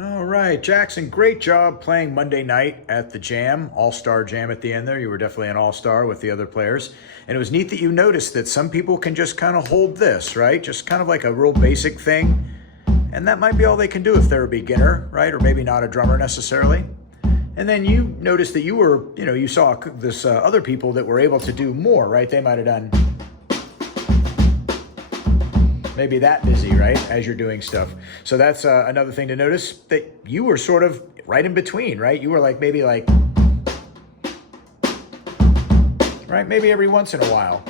All right, Jackson, great job playing Monday night at the Jam, All-Star Jam at the end there. You were definitely an all-star with the other players. And it was neat that you noticed that some people can just kind of hold this, right? Just kind of like a real basic thing. And that might be all they can do if they're a beginner, right? Or maybe not a drummer necessarily. And then you noticed that you saw this other people that were able to do more, right? They might have done maybe that busy, right, as you're doing stuff. So that's another thing to notice, that you were sort of right in between, right? You were like maybe like, right, maybe every once in a while,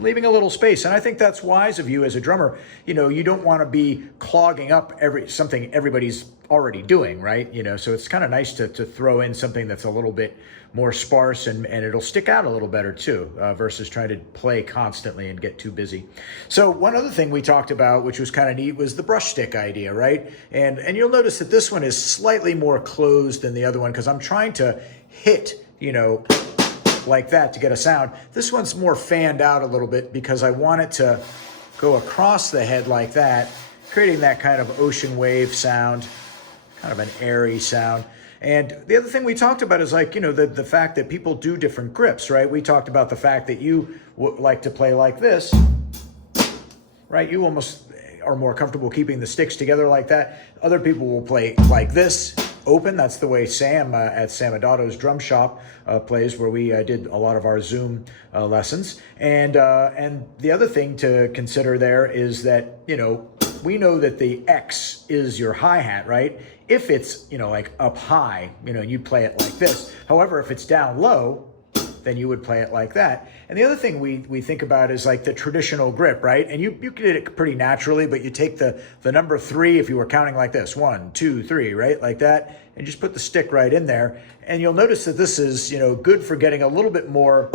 leaving a little space. And I think that's wise of you as a drummer. You know, you don't want to be clogging up something everybody's already doing, right? You know, so it's kind of nice to throw in something that's a little bit more sparse and it'll stick out a little better too, versus trying to play constantly and get too busy. So one other thing we talked about, which was kind of neat, was the brush stick idea, right? And you'll notice that this one is slightly more closed than the other one because I'm trying to hit, you know, like that to get a sound. This one's more fanned out a little bit because I want it to go across the head like that, creating that kind of ocean wave sound, kind of an airy sound. And the other thing we talked about is like, you know, the fact that people do different grips, right? We talked about the fact that you like to play like this, right? You almost are more comfortable keeping the sticks together like that. Other people will play like this, open. That's the way Sam at Sam Adato's drum shop plays, where we did a lot of our Zoom lessons. And the other thing to consider there is that, you know, we know that the X is your hi-hat, right? If it's, you know, like up high, you know, you play it like this. However, if it's down low, then you would play it like that. And the other thing we think about is like the traditional grip, right? And you get it pretty naturally, but you take the number 3, if you were counting like this, 1, 2, 3, right? Like that, and just put the stick right in there. And you'll notice that this is, you know, good for getting a little bit more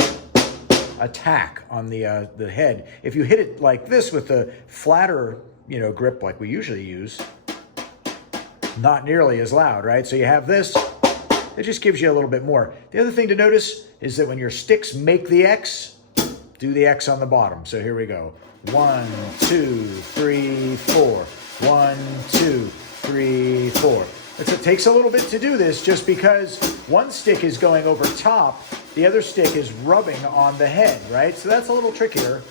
attack on the head. If you hit it like this with the flatter, you know, grip like we usually use, not nearly as loud, right? So you have this, it just gives you a little bit more. The other thing to notice is that when your sticks make the X, do the X on the bottom. So here we go. 1, 2, 3, 4. 1, 2, 3, 4. It takes a little bit to do this just because one stick is going over top, the other stick is rubbing on the head, right? So that's a little trickier.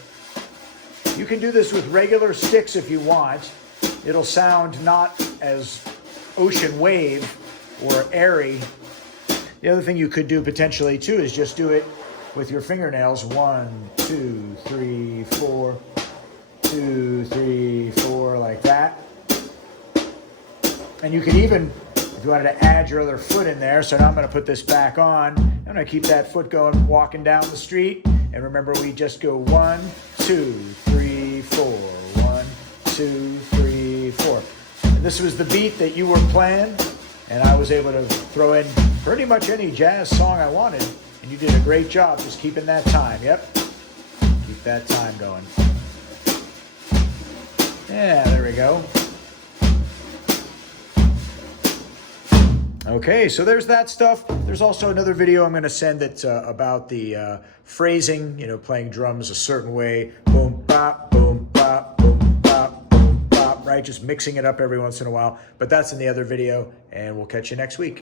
You can do this with regular sticks if you want. It'll sound not as ocean wave or airy. The other thing you could do potentially too is just do it with your fingernails. 1, 2, 3, 4, 2, 3, 4, like that. And you could even, if you wanted to add your other foot in there, so now I'm going to put this back on. I'm going to keep that foot going, walking down the street. And remember, we just go 1, 2, 3, 4. 1, 2, 3, 4. And this was the beat that you were playing, and I was able to throw in pretty much any jazz song I wanted. And you did a great job just keeping that time. Yep. Keep that time going. Yeah, there we go. Okay, so there's that stuff. There's also another video I'm going to send that's about the phrasing, you know, playing drums a certain way. Boom, bop, boom, bop, boom, bop, boom, bop, right? Just mixing it up every once in a while. But that's in the other video, and we'll catch you next week.